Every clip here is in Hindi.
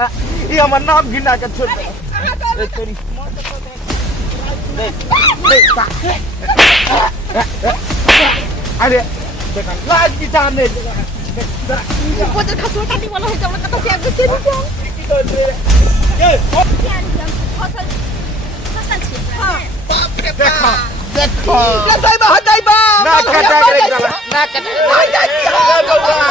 ये हमार नाम गिना के छोड़ दे। तेरी अरे देखा लाज की जान नहीं वो तो खसुआ काटी वाला है जब कत से आगे से रुको ये फसल हां बाप रे देखो देखो कतई बा हटाई बा ना कटा के ना कटा बउआ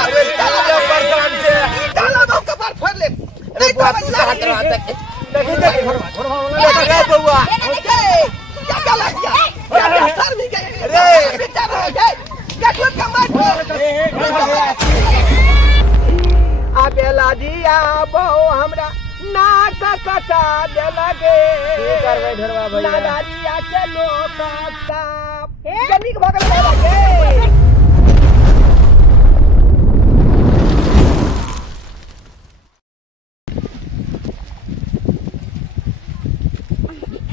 अरे चलो परेशान से डाला बाप का बार फोड़ ले अरे बुआ तू हाथ रहा देख देख बउआ क्या चला गया सर भी गए अरे बेचारा गए क्या कोई कमाल आबेला दिया बहु हमरा नाक कटा दे लगे करवे ढेरवा भैया नादारिया के लोग का जमीन के बगल में लगे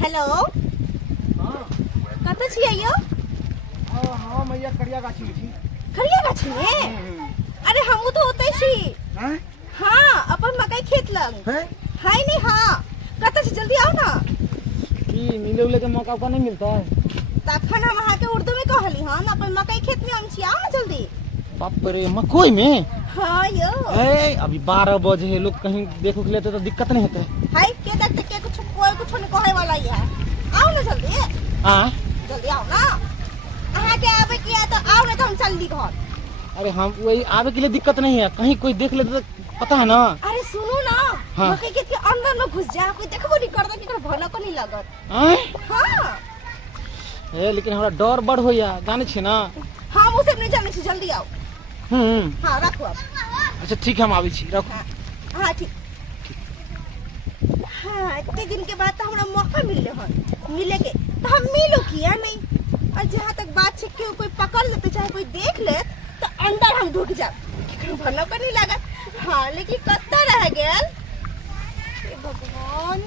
हेलो हां कत छियै यो हां मैया करिया गाछी छी खरिया गाछी में अरे हमहू तो होतै छी हैं हां अपन मकई खेत लग हैं हाय नहीं हां कत से जल्दी आओ ना की मिले उले के मौका का नहीं मिलता है तखन हम अहाँ के उर्दू में कहली हन अपन मकई खेत में हम छी आओ ना जल्दी बाप रे मकोई में हां यो ए अभी 12 बजे है लोग कहीं देखो के लेते तो दिक्कत नहीं होता है हाय के देखते के कुछ कोई कुछ नहीं कहे वाला ही है आओ ना जल्दी हां जल्दी आओ ना अहाँ के आवे किया तो आओ ना तो हम चल दी घर अरे हम वही आवे के लिए दिक्कत नहीं है कहीं कोई देख लेते तो पता है ना अरे सुनो ना हाँ। मकई खेत के अंदर में घुस जा कोई देखबो नहीं करता कि भला को नहीं लगत हैं हां ए लेकिन हमरा डर बड़ होया जाने छी ना हम उसे नहीं जाने छी जल्दी आओ हां रखो अब अच्छा ठीक है हम आवी छी रखो हाँ ठीक हाँ इतने दिन के बाद तो हमरा मौका मिले हन मिले के तो हम मिलो किया नहीं और जहाँ तक बात है कि कोई पकड़ लेते चाहे कोई देख ले तो अंदर हम ढुक जाए भला को नहीं लगा हाँ लेकिन कत्ता रह गया भगवान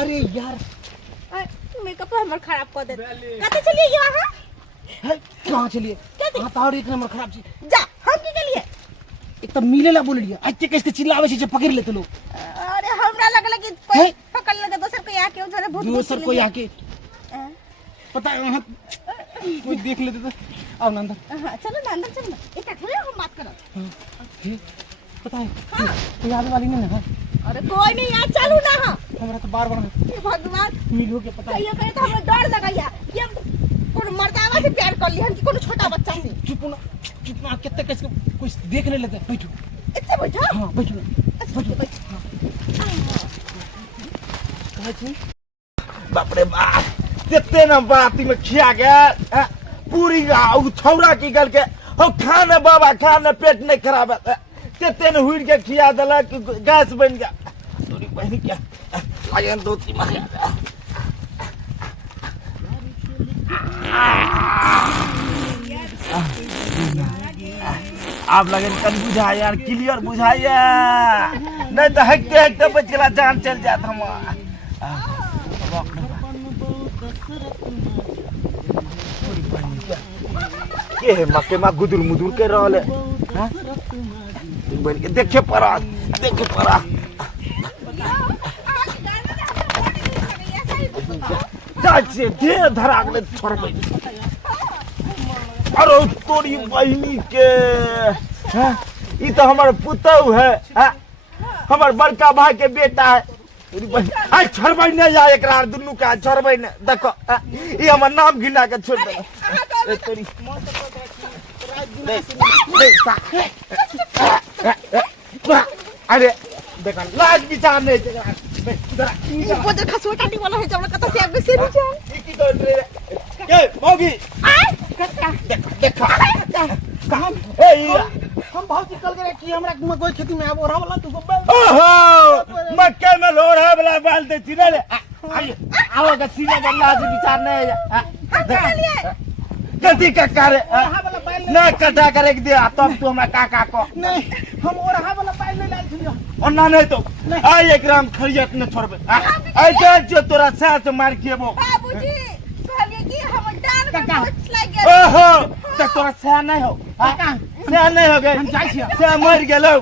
अरे यार मेकअप हमर खराब कर दे कते चलिए यहाँ है कहां चलिए हां तार एक नंबर खराब छी जा हम की के लिए एक तो मिले ला बोल लिया आज कैसे चिल्लावे छी जे पकड़ लेते लोग अरे हमरा लगल कि कोई पकड़ लगे दोसर कोई आके उधर भूत दोसर कोई आके पता है वहां कोई देख लेते तो आओ ना अंदर हां चलो ना अंदर चलो ना एक थोड़े हम बात करब हां पता है कोई आने वाली नहीं है अरे कोई नहीं यार चलो ना हां हमरा तो बार-बार भगवान मिलो के पता है कहियो कहे तो हमरा डर लगाया ये कोन मर्दावा से प्यार कर ली हम कि कोनो छोटा बच्चा से चुप ना कितने कैसे कुछ देख नहीं लेते बैठो इतने बैठो हां बैठो बैठो कहे छी बाप रे बाप कितने ना बाती में खिया गया पूरी छौरा की गल के हो खाने बाबा खाने पेट नहीं खराब है कितने ने हुड़ के खिया दला कि गैस बन गया तोरी बहन क्या आयन दो तीन मार आप लगन कन बुझाए यार क्लियर बुझाइए नहीं तो हकते बच गया जान चल जात हम के है मके मा गुदुर मुदुर के रहले हां बन के देखे परा जाचे दे धरा ले छोड़ भाई अरे तोरी बहनी के हैं ई तो हमार पुतौ है हमार बड़का भाई के बेटा है तोरी बहन आ छोड़बै नहीं जा एकरा दुन्नु का छोड़बै न देखो ई हमर नाम गिना के छोड़ दे ए तोरी अरे देखा लाज विचार नहीं वो तो खसुआ काटी वाला है जब कत से आगे से नीचे की तो रे ए मोगी देखा कहां ए हम बहुत निकल गए कि हमरा कोई खेती में आबो रहा वाला तू ओहो मक्के में लोढ़ा वाला बाल दे छी रे आओ का सीने का लाज विचार नहीं चलिए गलती का करे नहीं कटा करे दे तब तू हमरा काका को नहीं हम ओरहा वाला पाइल ले लाइल छियो ओना नहीं तो आई एक ग्राम खरियत न छोड़बे आई जान जो तोरा साथ मार केबो बाबूजी कहलिए कि हम डान में मोच लाग गेल ओहो त तोरा से नहीं हो काका से नहीं हो गए हम जाई छियो से मर गेलो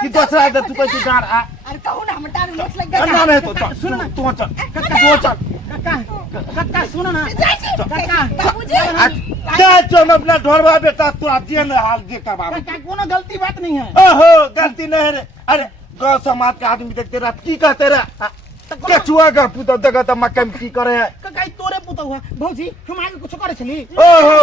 कि दूसरा दे तू कोई डार अरे कहू ना हम डान में मोच लाग गेल ओना नहीं तो सुन ना तू चल तू चल काका सुनो ना काका बाबूजी जा हम अपना ढोरवा बेटा तू जेल हाल जे करवा काका कोनो गलती बात नहीं है ओहो गलती नहीं है रे अरे गांव समाज के आदमी देखते रह की कहते रह केचुआ का पुतो देखा त मक्का में की करे है काका तोरे पुतो हुआ भौजी हम आगे कुछ करे छली ओहो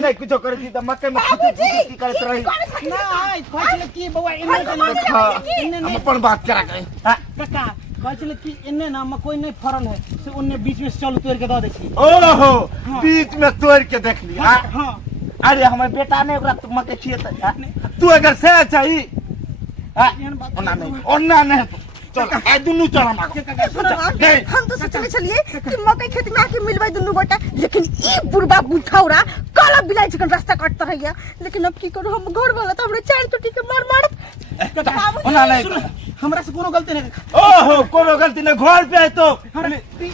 नहीं कुछ करे थी त मक्का में की करत रही ना आई कहले की बउआ इन्ने हम अपन बात करा करे काका कहले की इन्ने ना मकोई नहीं फरल है से उन्ने बीच में चल तोड़ के द दे छी ओहो बीच में तोड़ के देख ली हां अरे हमर बेटा ने ओकरा मक्का खिएत तू अगर से चाहिए ओना नहीं चल आ दुनु चल हम हम तो सोचले छलिए कि मकई खेत में आके मिलबै दुनु गोटा लेकिन ई बुढ़बा बुढ़ौरा काला बिलाई जकन रास्ता काटत रहिया लेकिन अब की करू हम घर वाला त हमरे चार चोटी के मार मारत ओना नहीं हमरा से कोनो गलती नहीं ओहो कोनो गलती नहीं घर पे है तो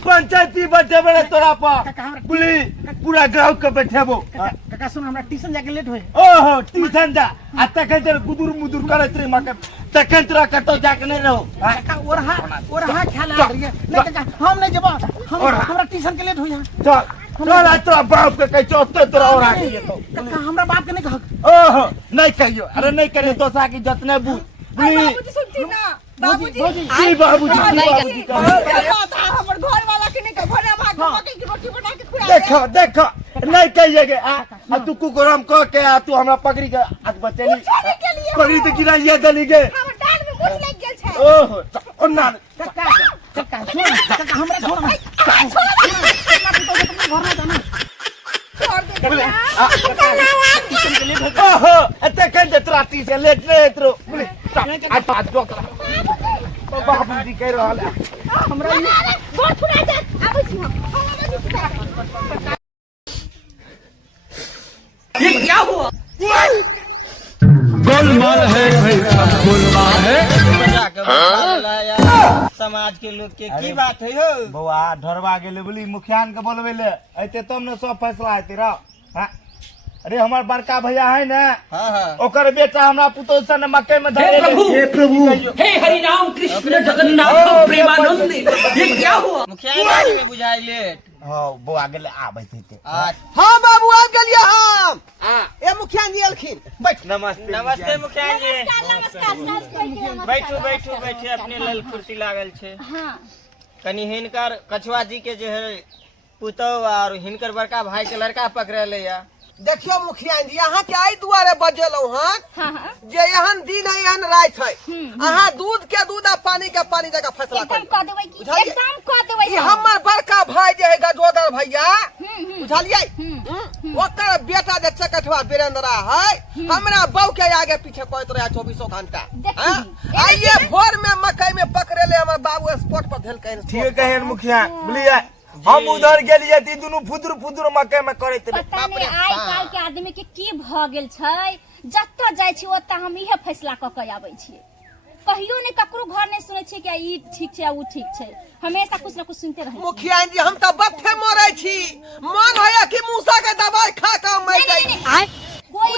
पंचायती बैठे बड़े तोरा पर पुलिस पूरा गांव के बैठेबो काका सुन हमरा ट्यूशन जाके लेट होए ओहो ट्यूशन जा आ तखन तेरे गुदुर मुदुर करत रही मके तखन तोरा कतो जाके नहीं रहो काका ओरहा ख्याल आ रही है नहीं काका हम नहीं जबा हमरा ट्यूशन के लेट होई चल चल आज तोरा बाप के कह चोते तोरा और आ गई तो काका हमरा बाप के नहीं कहक ओहो नहीं कहियो अरे नहीं करे तो साकी जतने बाबूजी सुनती ना बाबूजी की बाबूजी हमर घर वाला के नहीं घरे हम मकई की रोटी बना के खुआ देखो देखो नहीं कहिएगे आ तू कुकुरम कह के आ तू हमरा पकड़ी के आज बचेली पकड़ी तो गिरा ये दली के हम डाल में मोच लग गेल छै ओहो ओना काका सुन काका हमरा छोड़ ओहो तखन तोरा टी से लेट नहीं एतरो आज आज बाबूजी कह रहल है हमरा घर फुरा जा आबै छी हम ये क्या हुआ गोलमाल है भाई सब गोलमाल है समाज के लोग के की बात है हो बउआ ढरवा गेले बोली मुखियान के बोलबे ले ऐते तब न सब फैसला हेते रा अरे हमार बड़का भैया है ना ओकर बेटा हमरा पुतो सन मकई में धरे हे प्रभु हे हरि राम कृष्ण जगन्नाथ प्रेमानंद ये क्या हुआ मुखिया जी में बुझाई लेट हां बउआ गेले आबै थे हां बाबू आ गेलिए हम ए मुखिया जी अलखिन बैठ नमस्ते नमस्ते मुखिया जी नमस्कार बैठू बैठू बैठे अपने लेल कुर्सी लागल छे हां कनी हिनकर कछुआ जी के जे है पुतो और हिनकर बड़का भाई के लड़का पकड़ले या देखियो मुखिया जी अहाँ के आई दुआरे बजेलौ हन जे एहन दिन है एहन रात है अहाँ दूध के दूध आ पानी के पानी जगह फैसला एकदम कह देबै कि एकदम कह देबै ई हमर बड़का भाई जे है गजोदर भैया बुझलियै ओकर बेटा जे चकठवा वीरेंद्रा है हमरा बहू के आगे पीछे कहत रहे 24 घंटा आइए भोर में मकई में पकड़ेले हमर बाबू स्पॉट पर धेल कहीं ठीक कहे मुखिया बोलिए हम उधर गेलिए ती दुनु फुदुर फुदुर मकई में करैत रे पता नहीं आइ काल के आदमी के की भ गेल छै जत्तो जाय छी ओत्ता हम इहे फैसला क के आबै छी कहियो ने ककरो घर नहीं सुनै छी कि ई ठीक छै उ ठीक छै हमेशा कुछ ना कुछ सुनते रहै मुखिया जी हम त बत्थे मरै छी मन होया कि मूसा के दवाई खा के मर जाई कोई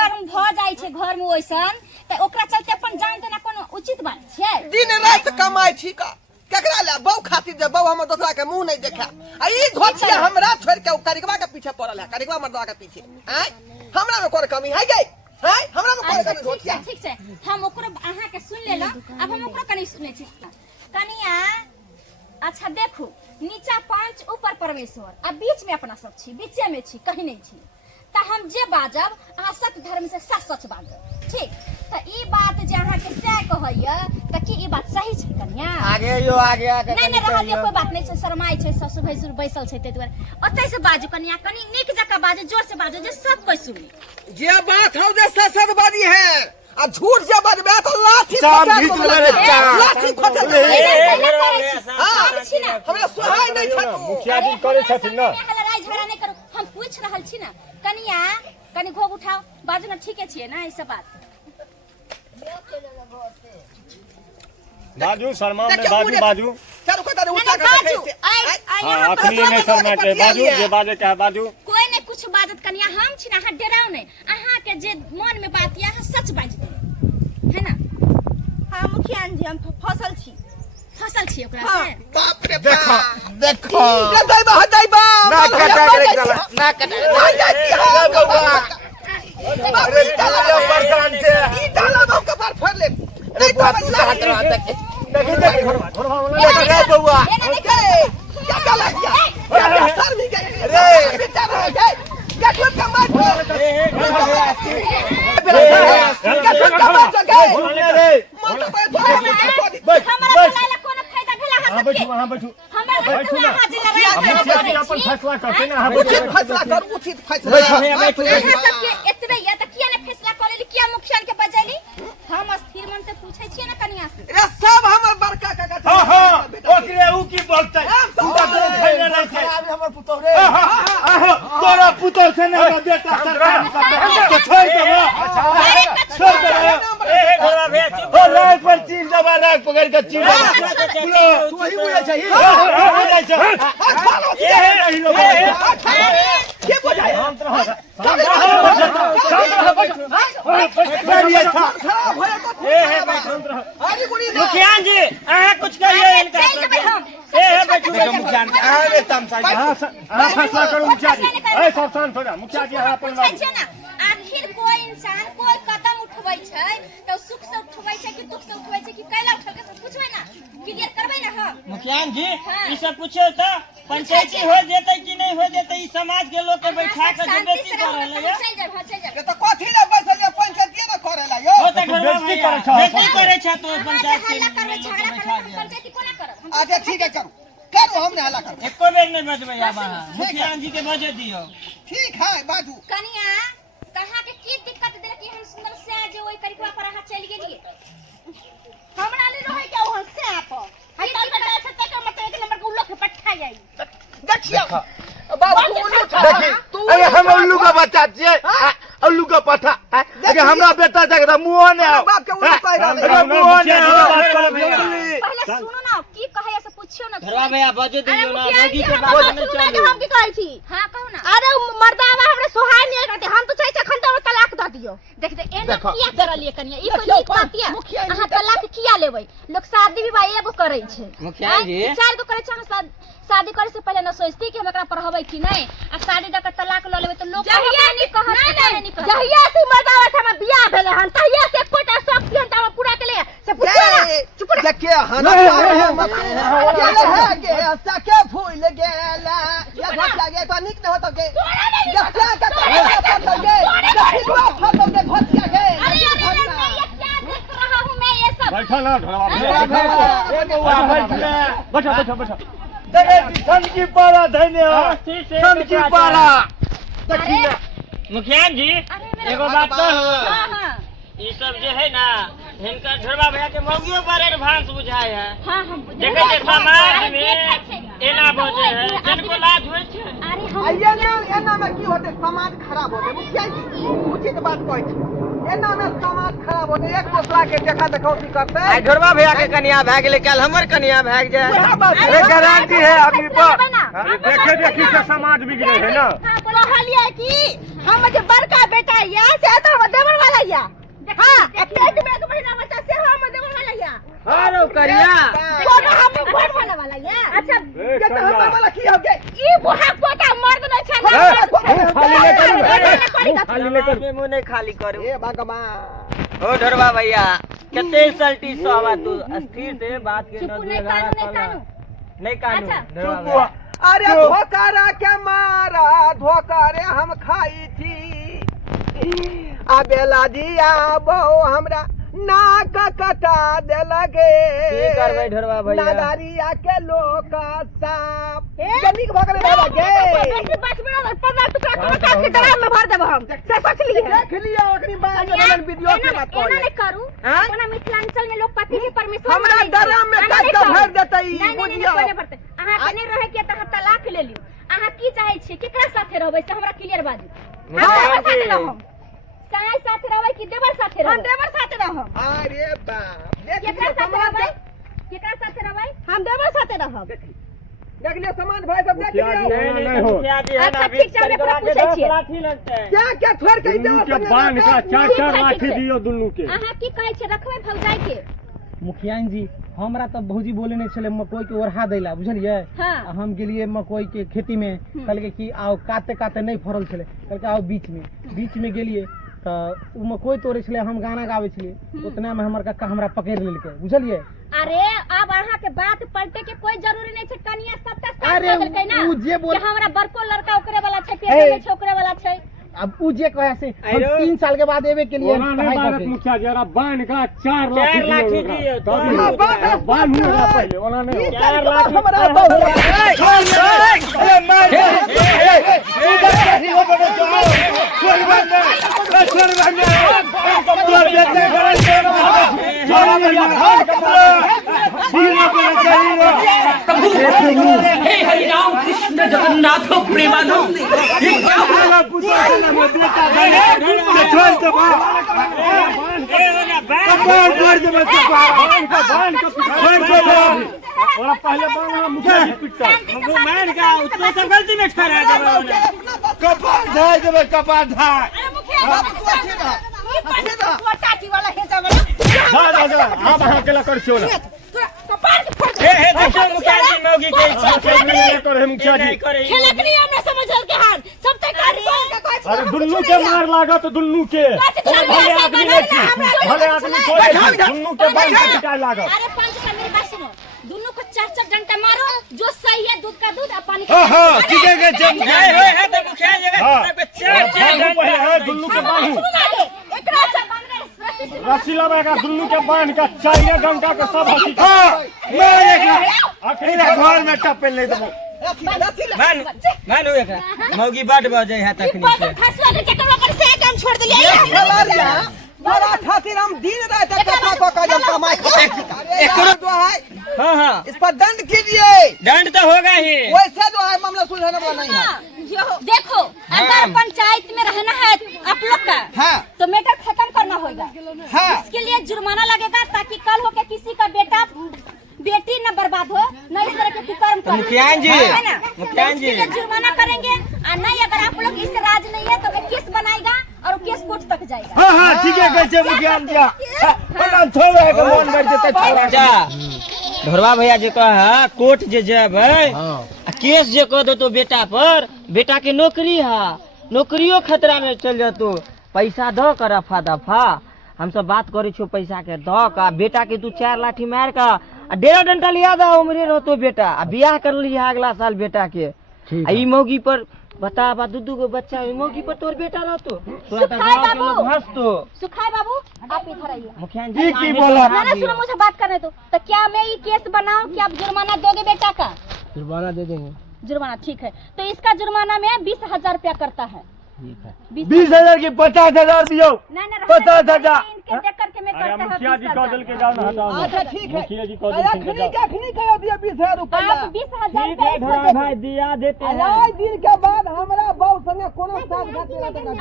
कर्म भ जाय छै घर में ओइसन त ओकरा चलते अपन जान देना कोनो उचित बात छै दिन रात कमाई छी का केकरा ले बहू खातिर जे बहू हमर दूसरा के मुंह नहीं देखा आ ई घोटिया हमरा छोड़ के करिकवा के पीछे पड़ल है करिकवा मर्दवा के पीछे हैं हमरा में कोन कमी है गई हैं हमरा में कोन कमी घोटिया ठीक छै हम ओकरो अहाँ के सुन लेला अब हम ओकरो कनी सुनै छी कनिया अच्छा देखू नीचा पंच ऊपर परमेश्वर आ बीच में अपना सब छी बीचे में छी कहीं नहीं छी त हम जे बाजब अहाँ सत्य धर्म से सच सच बाजब ठीक त ई बात जे अहाँ के से कहैया त की ई बात सही छै कन्या आगे यो आगे आगे नहीं रहल ये कोई बात नहीं छै शर्माई छै ससुर भैसुर बैसल छै ते दुआरे ओतै से बाजू कन्या कनी नीक जका बाजू जोर से बाजू जे सब कोई सुनी जे बात हौ जे ससदबाजी है आ झूठ जे बजबे त लाठी शाम भीत रे लाठी खोटे हम छी ना हमरा सोहाय नहीं छ मुखिया जी करे छथिन ना लड़ाई झगड़ा नहीं करू हम हम पूछ रहल छी ना कनिया कनी घोग उठाओ बाजू ना ठीके छियै ना ई सब बात बाजू शर्मा में बाजू बाजू चलो कोई तारे उठा के बाजू देखे हाँ अखनी नहीं शर्मा के बाजू जे बाजे के बाजू कोई ने कुछ बाजत कनिया हम छी ना अहाँ डराओ नहीं अहाँ के जे मन में बात या अहाँ सच बाज दे है ना हाँ मुखिया जी हम फसल छी फसल छी ओकरा से बाप रे देखो देखो हटाइबा ना कटा रे चला ना कटा जाती है बउआ अरे चला परेशान छे ई डाला बाप के पार फोड़ ले अरे बुआ तू साथ रहा देखी रे बउआ क्या डाला क्या सर भी गई अरे बेचारा है क्या कोई कमाल हमरा लाला कोनो फायदा भेला हाँ हसब बैठू के वहाँ बैठू हमरा बैठू ना हाजिर लगा अपन फैसला करते ना उचित फैसला कर उचित फैसला अहाँ सबके एतबे या त किया ने फैसला करेली किया मुखिया के बजैली हम स्थिर मन से पूछै छियै ना कनिया से रे सब हमर बड़का काका हां हां ओकरे ऊ की बोलतै तू तो खैले नहीं छै हमर पुतौ रे तोरा पुतौ से ना बेटा तो छोड़ दे छोड़ दे ए घोड़ा भैया चुप ओ राय पर चीन दबा राख पकड़ के चीन तू ही बुझै छै के बुझाय अरे गुड़ी मुखिया जी अहाँ कुछ कहिए इनका अरे तमसा हाँ फैसला करो मुखिया जी ऐ सब शांत हो जा मुखिया जी हाँ अपन पूछै छै ना आखिर कोई इंसान कोई कदम उठबै छै तो सुख से उठबै छै कि दुख से उठबै छै कि कैला उठल के सब पूछबै ना क्लियर करबै ना हम मुखिया जी ई सब पूछे तो पंचायती हो जेतै कि नहीं हो जेतै ई समाज के लोग के बैठा के बेइज्जती कर रहले है चल जा चल जा ये तो कथि ले बैसल ये पंचायती न करेला यो हो त बेइज्जती करे छ बेइज्जती करे छ तो पंचायत के हल्ला करबै लोग झगड़ा बैठा करबै के पंचायती कोना करब अच्छा ठीक है करो करो हमने हल्ला कर एको बेर नहीं बजबै आब अहाँ मुखिया जी के बजे दियो ठीक है बाजू कनिया कहा के की दिक्कत देल कि हम सुंदर से जे ओई करिकवा पर अहाँ चल गेलिए हमरा ले रहे के ओहन से आप हाय ताल कटा से तक मत एक नंबर के उल्लू के पट्ठा जाई देखिए बाबू उल्लू था तू अरे हम उल्लू का बच्चा छियै उल्लू का पठा अरे हमरा बेटा जगदा मुंह ने बाप के उल्लू कह रहा अरे मुंह ने पहले सुनो ना की कहे से पूछियो ना घरवा भैया बजे दियो ना रोगी के बात बात में सुना चलियो हम की कहै छी हां कहू ना अरे मर्दावा हमरे सोहाय नहीं करते हम तो चाहे अखन तो तलाक द दियो देख दे एना किया करलिए कनिया ई कोई नीक बात या अहाँ तलाक किया लेबै लोग शादी विवाह एगो करै छै मुखिया जी चार गो करे छै अहाँ शादी करे से पहले न सोचती कि हम एकरा पढ़बै कि नहीं आ शादी द के तलाक ल लेबै त लोग नहीं कहत जहिया से मर्दावा से हम बियाह भेले हन तहिया से कोटा सब कियन त पूरा के लिए से पूछो ना चुप रह के हना है के सके भूल गेला या घट लागे तो निक न होतो के क्या का कर लगे कितवा फटो के भतिया के अरे ये क्या देख रहा हूं मैं ये सब बैठा ना ढोलवा बैठा बैठा बैठा देखे सन की पारा धन्य सन की पारा देखिए मुखिया जी एगो बात तो हां हां ई सब जे है ना हिनकर झड़वा भैया के मौगियो पर एडवांस बुझाय है हां हम देखे के समाज में एना बोझे है जनको लाज होय छै अरे हम आइए ना एना में की होते समाज खराब होते मुखिया जी उचित बात कहै छी एना में समाज खराब होते एक दूसरा के देखा देखौती करते आई झड़वा भैया के कन्या भाग गेले कल हमर कन्या भाग जाए अरे गारंटी है अभी पर अरे देखे देखी के समाज बिगड़े है ना कहलिए कि हम जे बड़का बेटा या से तो देवर वाला या हां पेट में एक महीना बच्चा से हम देवर वाला या हारो करिया कोनो हम घर वाला या अच्छा ये तो हम वाला की हो गए ई बुहा पोता मर्द न छै खाली लेकर के मुंह नहीं खाली करू ए भगवान हो झड़वा भैया कते सल्टी सवा तू स्थिर से बात के चुप न नहीं कानू नहीं कानू अच्छा। झड़वा भैया अरे धोकारा के मारा धोकारे हम खाई थी आ बेला दिया बो हमरा नाक कटा दे लगे की करबै ढोरवा भैया नादारिया के लोग साफ जनिक भगले रह लगे बेटी बच में 15 टुकड़ा टुकड़ा के दराम में भर देब हम से सोच लिए देख लिया ओकरी बात में वीडियो के बात एना कहले नहीं करू अपना मिथिलांचल में लोग पति के परमेश्वर हमरा मानै छै। दराम में एना काट नहीं के करू। भर देतै नहीं, नहीं, बुझियो नहीं, नहीं, अहाँ के नहीं रहे के त तलाक ले लियो अहाँ की चाहे छी केकरा साथे रहबै से हमरा क्लियर बाजू। अहाँ साथे रहब साय साथे रहबै कि देवर साथे रहबै? हम देवर साथे रहब। अरे बाप केकरा साथे रहबै? केकरा साथे रहबै? हम देवर साथे रहब। देख लियो सामान भाई सब देख लियो। नहीं हो अच्छा ठीक छै, हम एकरा पूछै छियै क्या क्या छोड़ के दुनू के बांध का चार चार लाठी दियो दुनू के। अहाँ की कहै छियै रखबै भौजाई के? मुखियान जी हमरा तो भौजी बोले नहीं चले मकई के ओढ़ा देला बुझलिए। हाँ। हम गेलिए मकई के खेती में कल के कि आओ काते काते नहीं फरल छले कल के आओ बीच में गेलिए तो उ मकई तोड़े छले हम गाना गावे छले उतना में हमर काका हमरा पकड़ लेलके बुझलिए। अरे अब अहाँ के बात पलटे के कोई जरूरी नहीं छै, कनिया सबका साथ अरे बदलकै ना उ जे बोल कि हमरा बड़को लड़का ओकरे वाला छै, पेटे में छै ओकरे वाला छै। अब उ जे कहे से हम 3 साल के बाद एबे के लिए ओना नहीं बात मुखिया जरा बांध का 4 लाठी दियो तो बांध मुरा पहले ओना नहीं 4 लाख हमरा अरे मार हे हरि राम कृष्ण जगन्नाथ प्रेमानंद ये क्या हुआ? पहले बांधना मुखिया जी पिटता मान का उसको सब गलती में ठहरा देबे कपार धाय देबे कपार धाय। अरे मुखिया टाटी वाला हेजा वाला जा आप वहां के लकड़ छोला कपार के फोड़ दे। हे देखो मुखिया जी मौगी के करे मुखिया जी खेलक नहीं हमने समझल के हाल सब तक अरे दुन्नू के मार लागा तो दुन्नू के भले आदमी को दुन्नू के बांध के पिटाई लागा। अरे पंच का मेरी बात सुनो, दोनों को 4-4 डंडा मारो, जो सही है दूध का दूध और पानी का हां ठीक है जम है तो मुखिया जी के चार है दुन्नू के बांध एकरा अच्छा बांध रहे रस्सी लगाएगा दुन्नू के बांध का चाहिए डंडा के सब हकी हां मैं एक घर में टपल नहीं देबो मान हो एकरा मौगी बड बजे है तकनी से फसवा के केकरो कर से काम छोड़ दिलिए। बड़ा खातिर हम दिन रात कथा को जब कमाई एकरो जो है हां हां इस पर दंड कीजिए। दंड तो होगा ही वैसे जो है मामला सुलझाने वाला नहीं है। देखो अगर पंचायत में रहना है आप लोग का हाँ। तो मैटर खत्म करना होगा। हाँ। इसके लिए जुर्माना लगेगा ताकि कल होके किसी का बेटी न बर्बाद हो, न इस तरह के कुकर्म करें। मुखियान जी, है ना? मुखियान जी। इसके लिए जुर्माना करेंगे और नहीं अगर आप लोग इससे राज नहीं है तो वो केस बनाएगा और केस कोर्ट तक जाएगा। हां हां ठीक है कैसे मुखिया दिया हम थोड़ा के मन बैठ जेते छोड़ा अच्छा ढोरवा भैया जी कहा कोर्ट जे जेबै केस जे कह दो तो बेटा पर बेटा के नौकरी है नौकरियों खतरा में चल जातो पैसा द कर रफा दफा हम सब बात करे छो पैसा के द का बेटा के तू 4 लाठी मार का डेरा डंडा लिया दा उम्रे रहतो बेटा आ बियाह कर लिया अगला साल बेटा के आ ई मौगी पर बता बा दूधू को बच्चा मौगी पर तोर बेटा रहतो सुखाए बाबू हंसतो सुखाए बाबू आप इधर आइए। मुखिया जी की बोला ना सुनो मुझे बात करने दो। तो क्या मैं ये केस बनाऊं कि आप जुर्माना दोगे बेटा का? जुर्माना दे देंगे। जुर्माना ठीक है तो इसका जुर्माना में 20,000 रुपया करता है। 20,000 की 50,000 दियो। नहीं नहीं 50,000 इनके देख करके मैं अरे करता मुखिया जी कह हूँ दिल के जाओ ना हटाओ अच्छा ठीक है। मुखिया जी कह दिल के अखनी जाओ के अखनी कह दिया 20,000 रुपया। आप 20,000 ठीक है ढोरा भाई दिया देते हैं आज दिन के बाद हमरा बहु संगे कोनो साथ घाटे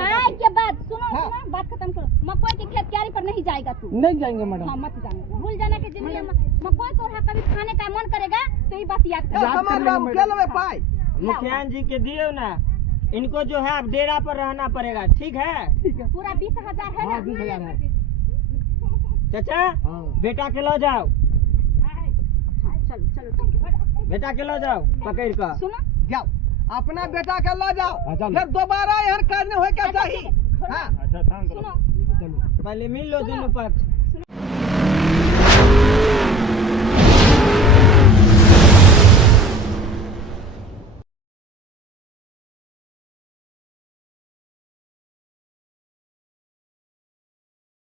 आए के बाद सुनो बात खत्म करो। मकई की खेत क्यारी पर नहीं जाएगा तू। नहीं जाएंगे मैडम। हाँ मत जाना, भूल जाना कि जिंदगी में मकई को कभी खाने का मन करेगा तो ये बात याद कर। सामान बाबू के लेवे पाई। मुखियान जी के दियो ना इनको जो है अब डेरा पर रहना पड़ेगा ठीक है पूरा 20,000 है ना? 20,000 है। चाचा बेटा के लो जाओ चलो चलो ठीक है। बेटा के लो जाओ पकड़ कर सुनो जाओ अपना बेटा के ला जाओ चलो। फिर दोबारा यहाँ करने हो क्या चाहिए। हाँ अच्छा शांत रहो सुनो पहले मिल लो दोनों पक्ष